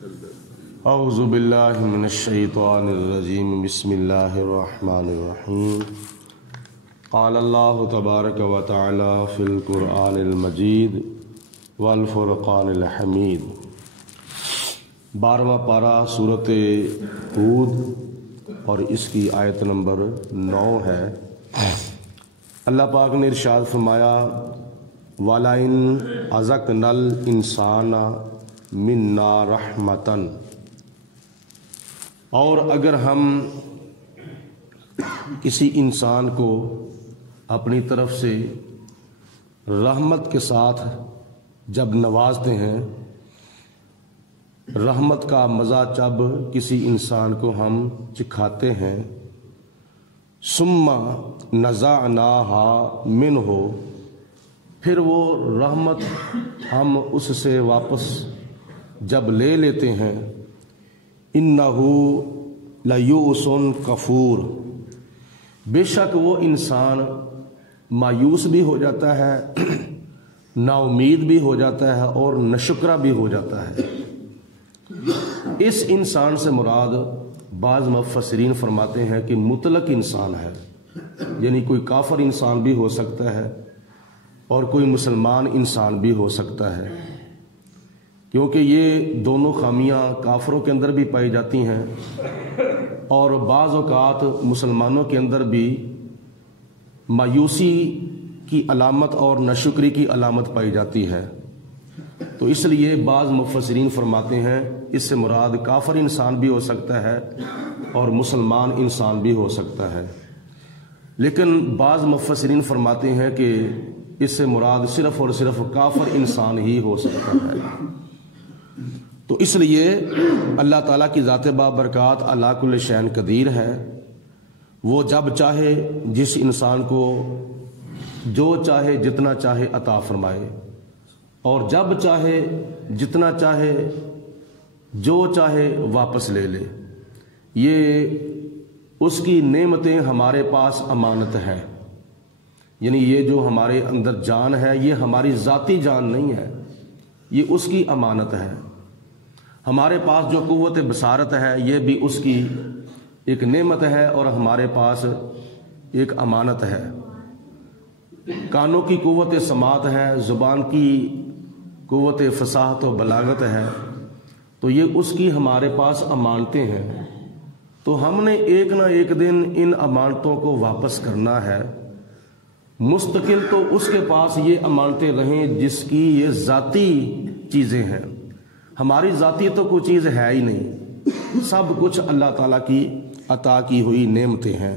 اعوذ باللہ من الشیطان الرجیم بسم اللہ الرحمن الرحیم قال اللہ تبارک و تعالی فی القرآن المجید والفرقان الحمید۔ 12واں پارہ سورۃ ہود اور اس کی آیت نمبر 9 ہے۔ اللہ پاک نے ارشاد فرمایا وَلَئِنْ أَذَقْنَا الْإِنسَانَ مِنَّا رَحْمَةً، اور اگر ہم کسی انسان کو اپنی طرف سے رحمت کے ساتھ جب نوازتے ہیں، رحمت کا مزہ جب کسی انسان کو ہم چکھاتے ہیں، ثم نزعناها منہ، پھر وہ رحمت ہم اس سے واپس جب لے لیتے ہیں، انہ لیؤس کفور، بے شک وہ انسان مایوس بھی ہو جاتا ہے، نا امید بھی ہو جاتا ہے اور ناشکرا بھی ہو جاتا ہے۔ اس انسان سے مراد بعض مفسرین فرماتے ہیں کہ مطلق انسان ہے، یعنی کوئی کافر انسان بھی ہو سکتا ہے اور کوئی مسلمان انسان بھی ہو سکتا ہے، کیونکہ یہ دونوں خامیاں کافروں کے اندر بھی پائی جاتی ہیں اور بعض اوقات مسلمانوں کے اندر بھی مایوسی کی علامت اور ناشکری کی علامت پائی جاتی ہے۔ تو اس لیے بعض مفسرین فرماتے ہیں اس سے مراد کافر انسان بھی ہو سکتا ہے اور مسلمان انسان بھی ہو سکتا ہے، لیکن بعض مفسرین فرماتے ہیں کہ اس سے مراد صرف اور صرف کافر انسان ہی ہو سکتا ہے۔ تو اس لیے اللہ تعالیٰ کی ذات بابرکات علی کل شیء قدیر ہے، وہ جب چاہے جس انسان کو جو چاہے جتنا چاہے عطا فرمائے، اور جب چاہے جتنا چاہے جو چاہے واپس لے لے۔ یہ اس کی نعمتیں ہمارے پاس امانت ہے، یعنی یہ جو ہمارے اندر جان ہے یہ ہماری ذاتی جان نہیں ہے، یہ اس کی امانت ہے۔ ہمارے پاس جو قوت بصارت ہے یہ بھی اس کی ایک نعمت ہے اور ہمارے پاس ایک امانت ہے۔ کانوں کی قوت سماعت ہے، زبان کی قوت فصاحت و بلاغت ہے، تو یہ اس کی ہمارے پاس امانتیں ہیں۔ تو ہم نے ایک نہ ایک دن ان امانتوں کو واپس کرنا ہے۔ مستقل تو اس کے پاس یہ امانتیں رہیں جس کی یہ ذاتی چیزیں ہیں، ہماری ذاتی تو کوئی چیز ہے ہی نہیں، سب کچھ اللہ تعالیٰ کی عطا کی ہوئی نعمتیں ہیں۔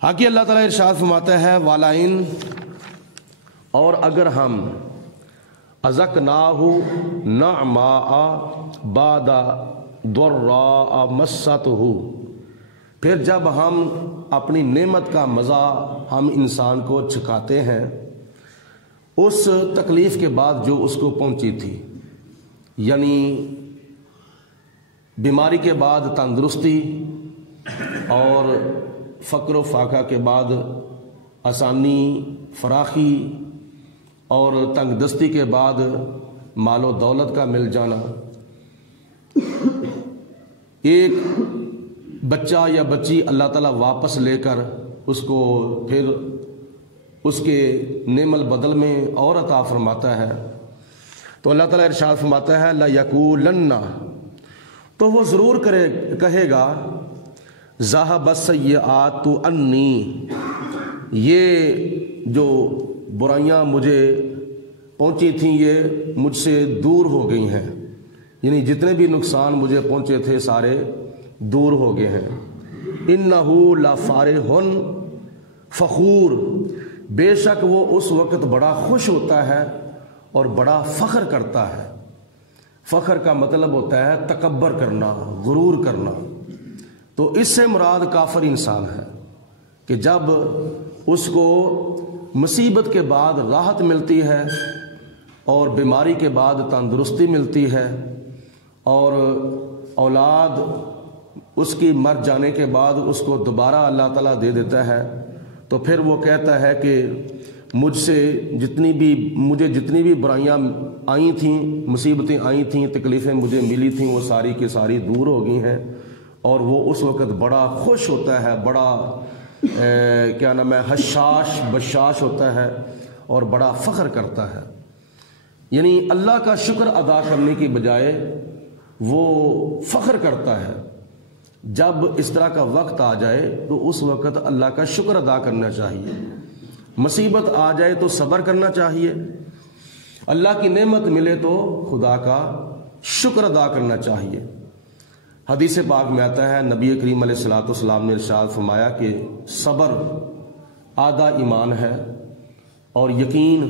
حقیقت اللہ تعالیٰ ارشاد فرماتا ہے وَلَئِن، اور اگر ہم أَذَقْنَاهُ نَعْمَاءَ بَعْدَ ضَرَّاءَ مَسَّتْهُ، پھر جب ہم اپنی نعمت کا مزہ ہم انسان کو چکھاتے ہیں اس تکلیف کے بعد جو اس کو پہنچی تھی، یعنی بیماری کے بعد تندرستی اور فقر و فاقہ کے بعد آسانی، فراخی اور تنگ دستی کے بعد مال و دولت کا مل جانا۔ ایک بچہ یا بچی اللہ تعالیٰ واپس لے کر اس کو پھر اس کے نعم البدل میں اور عطا فرماتا ہے، تو اللہ تعالیٰ ارشاد فرماتا ہے لَيَقُولَنَّ، تو وہ ضرور کہے گا ذَهَبَ السَّيِّئَاتُ عَنِّي، یہ جو برائیاں مجھے پہنچی تھیں یہ مجھ سے دور ہو گئی ہیں، یعنی جتنے بھی نقصان مجھے پہنچے تھے سارے دور ہو گئے ہیں۔ اِنَّهُ لَفَرِحٌ فخور، بے شک وہ اس وقت بڑا خوش ہوتا ہے اور بڑا فخر کرتا ہے۔ فخر کا مطلب ہوتا ہے تکبر کرنا، غرور کرنا۔ تو اس سے مراد کافر انسان ہے کہ جب اس کو مصیبت کے بعد راحت ملتی ہے اور بیماری کے بعد تندرستی ملتی ہے اور اولاد اس کی مر جانے کے بعد اس کو دوبارہ اللہ تعالیٰ دے دیتا ہے، تو پھر وہ کہتا ہے کہ مجھے جتنی بھی برائیاں آئی تھیں، مصیبتیں آئی تھیں، تکلیفیں مجھے ملی تھیں، وہ ساری کی ساری دور ہو گئی ہیں، اور وہ اس وقت بڑا خوش ہوتا ہے، بڑا کیا نام ہے، حشاش بشاش ہوتا ہے اور بڑا فخر کرتا ہے۔ یعنی اللہ کا شکر ادا کرنے کی بجائے وہ فخر کرتا ہے۔ جب اس طرح کا وقت آ جائے تو اس وقت اللہ کا شکر ادا کرنا چاہیے، مصیبت آ جائے تو صبر کرنا چاہیے، اللہ کی نعمت ملے تو خدا کا شکر ادا کرنا چاہیے۔ حدیث پاک میں آتا ہے، نبی کریم علیہ الصلوۃ والسلام نے ارشاد فرمایا کہ صبر آدھا ایمان ہے اور یقین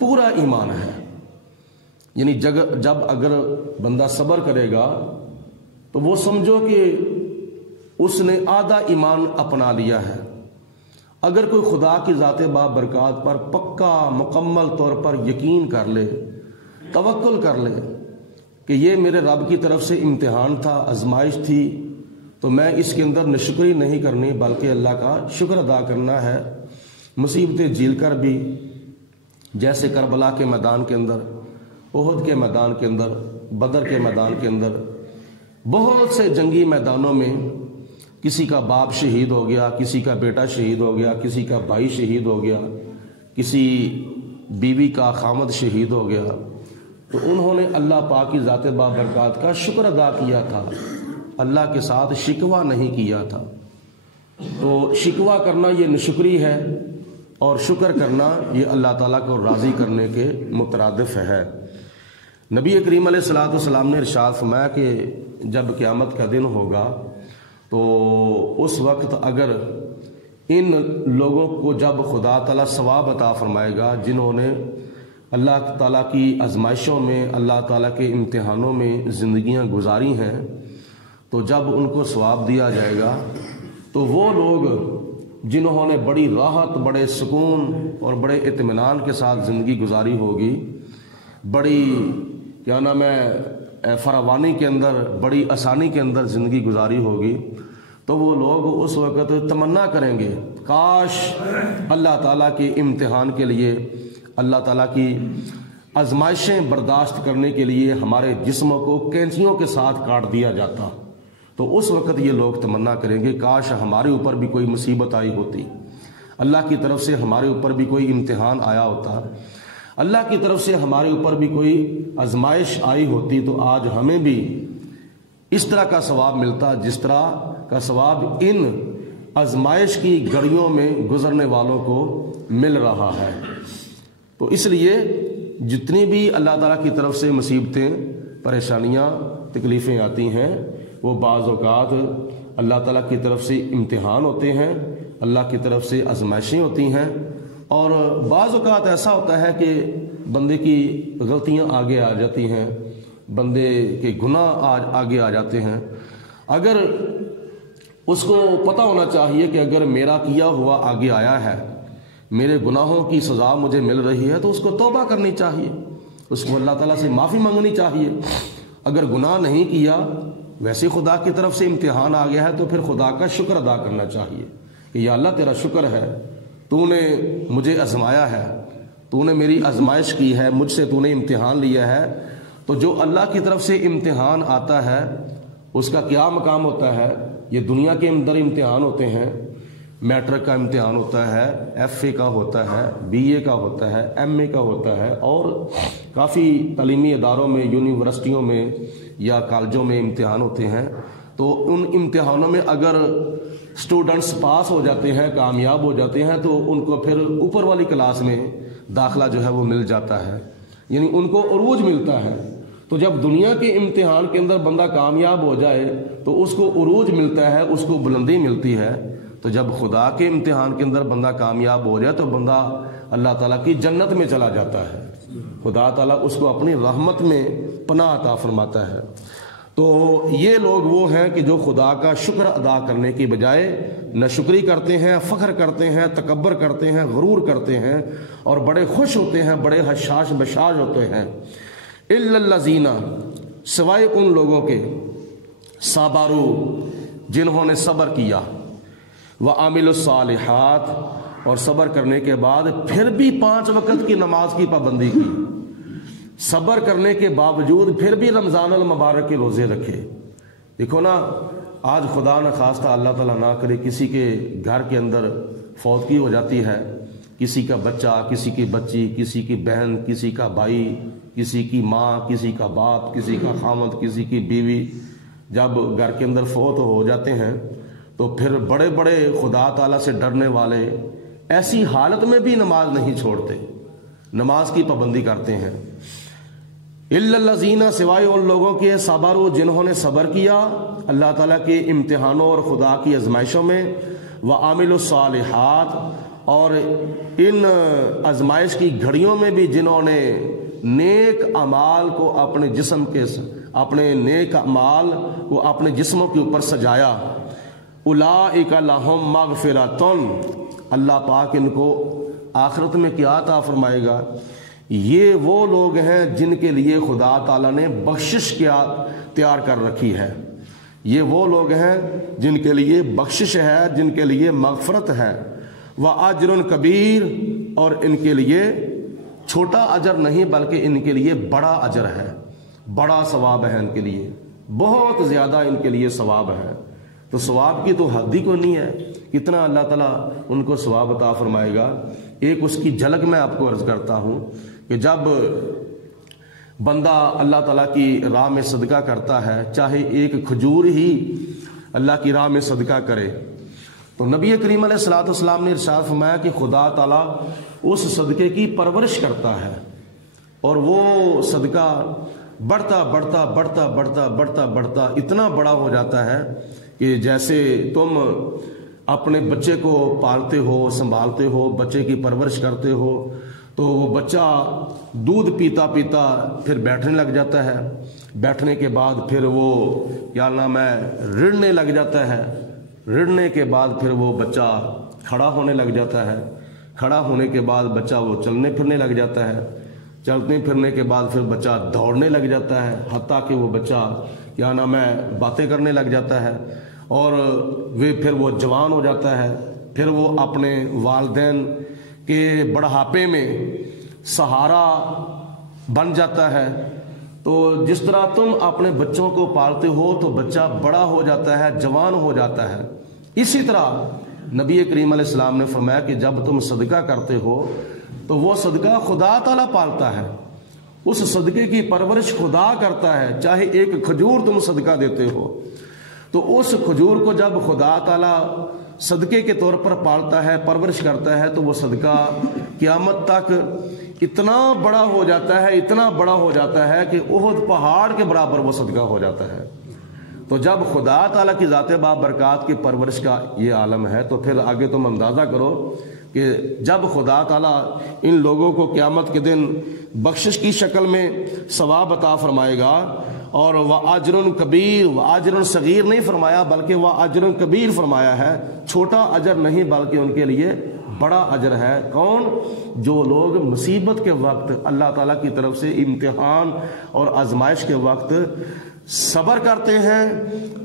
پورا ایمان ہے۔ یعنی جب اگر بندہ صبر کرے گا تو وہ سمجھو کہ اس نے آدھا ایمان اپنا لیا ہے۔ اگر کوئی خدا کی ذات بابرکات پر پکا مکمل طور پر یقین کر لے، توکل کر لے کہ یہ میرے رب کی طرف سے امتحان تھا، آزمائش تھی، تو میں اس کے اندر ناشکری نہیں کرنی بلکہ اللہ کا شکر ادا کرنا ہے، مصیبتیں جھیل کر بھی، جیسے کربلا کے میدان کے اندر، احد کے میدان کے اندر، بدر کے میدان کے اندر، بہت سے جنگی میدانوں میں کسی کا باپ شہید ہو گیا، کسی کا بیٹا شہید ہو گیا، کسی کا بھائی شہید ہو گیا، کسی بیوی کا خامد شہید ہو گیا، تو انہوں نے اللہ پاک کی ذات بابرکات کا شکر ادا کیا تھا، اللہ کے ساتھ شکوہ نہیں کیا تھا۔ تو شکوہ کرنا یہ ناشکری ہے، اور شکر کرنا یہ اللہ تعالیٰ کو راضی کرنے کے مترادف ہے۔ نبی کریم علیہ الصلوۃ والسلام نے ارشاد فرمایا کہ جب قیامت کا دن ہوگا تو اس وقت اگر ان لوگوں کو جب خدا تعالیٰ ثواب عطا فرمائے گا جنہوں نے اللہ تعالیٰ کی آزمائشوں میں، اللہ تعالیٰ کے امتحانوں میں زندگیاں گزاری ہیں، تو جب ان کو ثواب دیا جائے گا تو وہ لوگ جنہوں نے بڑی راحت، بڑے سکون اور بڑے اطمینان کے ساتھ زندگی گزاری ہوگی، بڑی کیا نام ہے فراوانی کے اندر، بڑی آسانی کے اندر زندگی گزاری ہوگی، تو وہ لوگ اس وقت تمنا کریں گے کاش اللہ تعالیٰ کے امتحان کے لیے، اللہ تعالیٰ کی آزمائشیں برداشت کرنے کے لیے ہمارے جسموں کو کینچیوں کے ساتھ کاٹ دیا جاتا۔ تو اس وقت یہ لوگ تمنا کریں گے کاش ہمارے اوپر بھی کوئی مصیبت آئی ہوتی، اللہ کی طرف سے ہمارے اوپر بھی کوئی امتحان آیا ہوتا، اللہ کی طرف سے ہمارے اوپر بھی کوئی آزمائش آئی ہوتی، تو آج ہمیں بھی اس طرح کا ثواب ملتا جس طرح کا ثواب ان آزمائش کی گھڑیوں میں گزرنے والوں کو مل رہا ہے۔ تو اس لیے جتنی بھی اللہ تعالیٰ کی طرف سے مصیبتیں، پریشانیاں، تکلیفیں آتی ہیں، وہ بعض اوقات اللہ تعالیٰ کی طرف سے امتحان ہوتے ہیں، اللہ کی طرف سے آزمائشیں ہوتی ہیں، اور بعض اوقات ایسا ہوتا ہے کہ بندے کی غلطیاں آگے آ جاتی ہیں، بندے کے گناہ آگے آ جاتے ہیں۔ اگر اس کو پتہ ہونا چاہیے کہ اگر میرا کیا ہوا آگے آیا ہے، میرے گناہوں کی سزا مجھے مل رہی ہے، تو اس کو توبہ کرنی چاہیے، اس کو اللہ تعالیٰ سے معافی مانگنی چاہیے۔ اگر گناہ نہیں کیا، ویسے خدا کی طرف سے امتحان آ گیا ہے، تو پھر خدا کا شکر ادا کرنا چاہیے کہ یا اللہ تیرا شکر ہے، تو نے مجھے آزمایا ہے، تو نے میری آزمائش کی ہے، مجھ سے تو نے امتحان لیا ہے۔ تو جو اللہ کی طرف سے امتحان آتا ہے اس کا کیا مقام ہوتا ہے؟ یہ دنیا کے اندر امتحان ہوتے ہیں، میٹرک کا امتحان ہوتا ہے، ایف اے کا ہوتا ہے، بی اے کا ہوتا ہے، ایم اے کا ہوتا ہے، اور کافی تعلیمی اداروں میں، یونیورسٹیوں میں یا کالجوں میں امتحان ہوتے ہیں۔ تو ان امتحانوں میں اگر اسٹوڈنٹس پاس ہو جاتے ہیں، کامیاب ہو جاتے ہیں، تو ان کو پھر اوپر والی کلاس میں داخلہ جو ہے وہ مل جاتا ہے، یعنی ان کو عروج ملتا ہے۔ تو جب دنیا کے امتحان کے اندر بندہ کامیاب ہو جائے تو اس کو عروج ملتا ہے، اس کو بلندی ملتی ہے۔ تو جب خدا کے امتحان کے اندر بندہ کامیاب ہو جائے تو بندہ اللہ تعالیٰ کی جنت میں چلا جاتا ہے، خدا تعالیٰ اس کو اپنی رحمت میں پناہ عطا فرماتا ہے۔ تو یہ لوگ وہ ہیں کہ جو خدا کا شکر ادا کرنے کی بجائے ناشکری کرتے ہیں، فخر کرتے ہیں، تکبر کرتے ہیں، غرور کرتے ہیں، اور بڑے خوش ہوتے ہیں، بڑے حشاش بشاش ہوتے ہیں۔ الا الذین، سوائے ان لوگوں کے، صبروا، جنہوں نے صبر کیا، وعملوا الصالحات، اور صبر کرنے کے بعد پھر بھی 5 وقت کی نماز کی پابندی کی، صبر کرنے کے باوجود پھر بھی رمضان المبارک کے روزے رکھے۔ دیکھو نا، آج خدا نہ خواستہ اللہ تعالیٰ نہ کرے کسی کے گھر کے اندر فوتگی ہو جاتی ہے، کسی کا بچہ، کسی کی بچی، کسی کی بہن، کسی کا بھائی، کسی کی ماں، کسی کا باپ، کسی کا خامد، کسی کی بیوی، جب گھر کے اندر فوت ہو جاتے ہیں تو پھر بڑے بڑے خدا تعالیٰ سے ڈرنے والے ایسی حالت میں بھی نماز نہیں چھوڑتے، نماز کی پابندی کرتے ہیں۔ الا الذین، سوائے ان لوگوں کے صبروا جنہوں نے صبر کیا اللہ تعالیٰ کے امتحانوں اور خدا کی آزمائشوں میں، وعملوا الصالحات، اور ان آزمائش کی گھڑیوں میں بھی جنہوں نے نیک اعمال کو اپنے نیک اعمال کو اپنے جسموں کے اوپر سجایا، اولئک لہم مغفرۃ، اللہ پاک ان کو آخرت میں کیا عطا فرمائے گا؟ یہ وہ لوگ ہیں جن کے لیے خدا تعالیٰ نے بخشش کیا تیار کر رکھی ہے، یہ وہ لوگ ہیں جن کے لیے بخشش ہے، جن کے لیے مغفرت ہے، وَأَجْرٌ کبیر، اور ان کے لیے چھوٹا اجر نہیں بلکہ ان کے لیے بڑا اجر ہے، بڑا ثواب ہے، ان کے لیے بہت زیادہ ان کے لیے ثواب ہے۔ تو ثواب کی تو حد ہی کو نہیں ہے، کتنا اللہ تعالیٰ ان کو ثواب عطا فرمائے گا۔ ایک اس کی جھلک میں آپ کو عرض کرتا ہوں کہ جب بندہ اللہ تعالیٰ کی راہ میں صدقہ کرتا ہے، چاہے ایک کھجور ہی اللہ کی راہ میں صدقہ کرے، تو نبی کریم علیہ الصلوۃ والسلام نے ارشاد فرمایا کہ خدا تعالیٰ اس صدقے کی پرورش کرتا ہے، اور وہ صدقہ بڑھتا بڑھتا بڑھتا بڑھتا بڑھتا بڑھتا اتنا بڑا ہو جاتا ہے کہ جیسے تم اپنے بچے کو پالتے ہو، سنبھالتے ہو، بچے کی پرورش کرتے ہو، تو وہ بچہ دودھ پیتا پیتا پھر بیٹھنے لگ جاتا ہے، بیٹھنے کے بعد پھر وہ کیا نام ہے رڑنے لگ جاتا ہے، رڑنے کے بعد پھر وہ بچہ کھڑا ہونے لگ جاتا ہے، کھڑا ہونے کے بعد بچہ وہ چلنے پھرنے لگ جاتا ہے، چلنے پھرنے کے بعد پھر بچہ دوڑنے لگ جاتا ہے، حتیٰ کہ وہ بچہ کیا نام ہے باتیں کرنے لگ جاتا ہے، اور پھر وہ جوان ہو جاتا ہے، پھر وہ اپنے والدین کے بڑھاپے میں سہارا بن جاتا ہے۔ تو جس طرح تم اپنے بچوں کو پالتے ہو تو بچہ بڑا ہو جاتا ہے، جوان ہو جاتا ہے، اسی طرح نبی کریم علیہ السلام نے فرمایا کہ جب تم صدقہ کرتے ہو تو وہ صدقہ خدا تعالیٰ پالتا ہے، اس صدقے کی پرورش خدا کرتا ہے۔ چاہے ایک کھجور تم صدقہ دیتے ہو تو اس کھجور کو جب خدا تعالیٰ صدقے کے طور پر پالتا ہے، پرورش کرتا ہے، تو وہ صدقہ قیامت تک اتنا بڑا ہو جاتا ہے، اتنا بڑا ہو جاتا ہے کہ احد پہاڑ کے برابر وہ صدقہ ہو جاتا ہے۔ تو جب خدا تعالیٰ کی ذات بابرکات کی پرورش کا یہ عالم ہے تو پھر آگے تم اندازہ کرو کہ جب خدا تعالیٰ ان لوگوں کو قیامت کے دن بخشش کی شکل میں ثواب عطا فرمائے گا، اور وَأَجْرٌ کبیر، وَأَجْرٌ صغیر نہیں فرمایا بلکہ وَأَجْرٌ کبیر فرمایا ہے، چھوٹا اجر نہیں بلکہ ان کے لیے بڑا اجر ہے۔ کون؟ جو لوگ مصیبت کے وقت اللہ تعالیٰ کی طرف سے امتحان اور آزمائش کے وقت صبر کرتے ہیں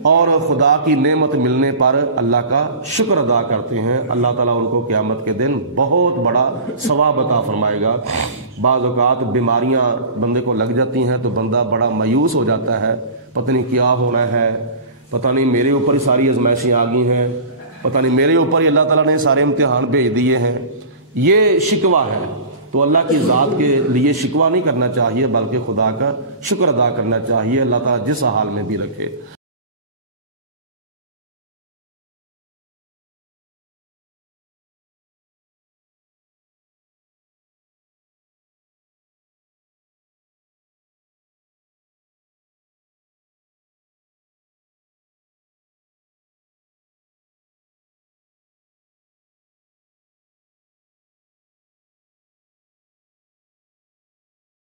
اور خدا کی نعمت ملنے پر اللہ کا شکر ادا کرتے ہیں، اللہ تعالیٰ ان کو قیامت کے دن بہت بڑا ثواب عطا فرمائے گا۔ بعض اوقات بیماریاں بندے کو لگ جاتی ہیں تو بندہ بڑا مایوس ہو جاتا ہے، پتہ نہیں کیا ہونا ہے، پتہ نہیں میرے اوپر ہی ساری آزمائشیں آ گئی ہیں، پتہ نہیں میرے اوپر ہی اللہ تعالیٰ نے سارے امتحان بھیج دیے ہیں، یہ شکوہ ہے۔ تو اللہ کی ذات کے لیے شکوہ نہیں کرنا چاہیے بلکہ خدا کا شکر ادا کرنا چاہیے، اللہ تعالیٰ جس حال میں بھی رکھے۔